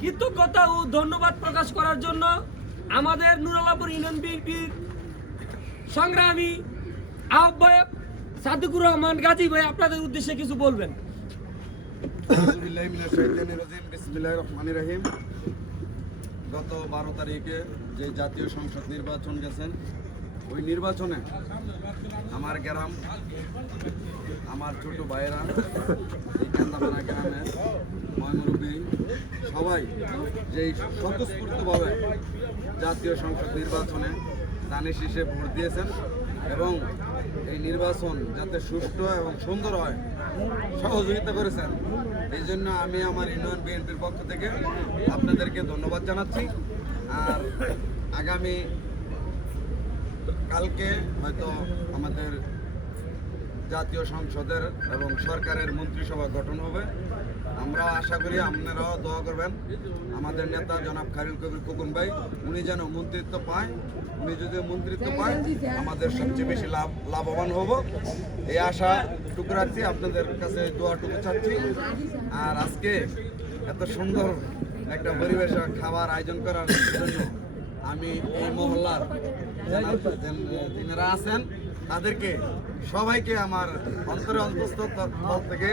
কৃতজ্ঞতা ও ধন্যবাদ প্রকাশ করার জন্য আমাদের নুরালাপুর ইউনিয়ন বিএনপির সংগ্রামী আহ্বায়ক সাদিকুর রহমান গাজী ভাই আপনাদের উদ্দেশ্যে কিছু বলবেন। বিসমিল্লাহির রহমানির রহিম। গত 12 তারিখে যে জাতীয় সংসদ নির্বাচন গেছেন, ওই নির্বাচনে আমার গ্রাম, আমার ছোট ভাইয়েরা, এই কান্দাপাড়া গ্রামের ময়মুরব্বী সবাই যেই স্বতঃস্ফূর্তভাবে জাতীয় সংসদ নির্বাচনে দানে শীষে ভোট দিয়েছেন এবং এই নির্বাচন যাতে সুষ্ঠু এবং সুন্দর হয় সহযোগিতা করেছেন, এই জন্য আমি আমার ইউনিয়ন বিএনপির পক্ষ থেকে আপনাদেরকে ধন্যবাদ জানাচ্ছি। আর আগামী কালকে হয়তো আমাদের জাতীয় সংসদের এবং সরকারের মন্ত্রিসভা গঠন হবে। আমরা আশা করি আপনারাও দোয়া করবেন আমাদের নেতা জনাব খায়রুল কবির খোকন ভাই উনি যেন মন্ত্রিত্ব পায়। উনি যদি মন্ত্রিত্ব পায় আমাদের সবচেয়ে বেশি লাভবান হব, এই আশাটুকু রাখছি, আপনাদের কাছে দোয়াটুকু চাচ্ছি। আর আজকে এত সুন্দর একটা পরিবেশে খাবার আয়োজন করার জন্য আমি এই মহল্লার যারা আছেন তাদেরকে সবাইকে আমার অন্তরে অন্তঃস্থল থেকে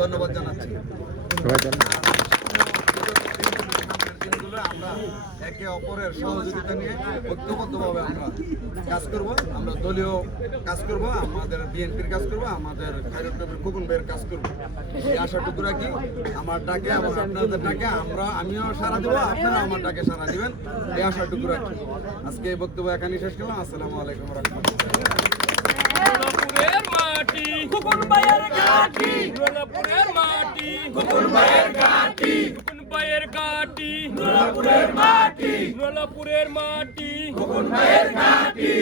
ধন্যবাদ জানাচ্ছি। আমরা একে অপরের সহযোগিতা নিয়ে ঐক্যবদ্ধভাবে আমরা কাজ করব, আমরা দলীয় কাজ করব, আমাদের বিএনপির কাজ করব, আমাদের খায়রুল কবির খোকন ভাইয়ের কাজ করব। এই আশাটুকু রাখি, আমার ডাকে এবং আপনাদের ডাকে আমিও সাড়া দেবো, আপনারা আমার ডাকে সাড়া দিবেন, এই আশাটুকু রাখি। আজকে এই বক্তব্য এখানেই শেষ করলাম। আসসালামু আলাইকুম ওয়া রাহমাতুল্লাহ। খোকন ভাইয়ের ঘাটি, নুরালাপুরের মাটি, খোকন ভাইয়ের ঘাটি, খোকন ভাইয়ের ঘাটি, নুরালাপুরের মাটি, নুরালাপুরের মাটি, খোকন ভাইয়ের ঘাটি।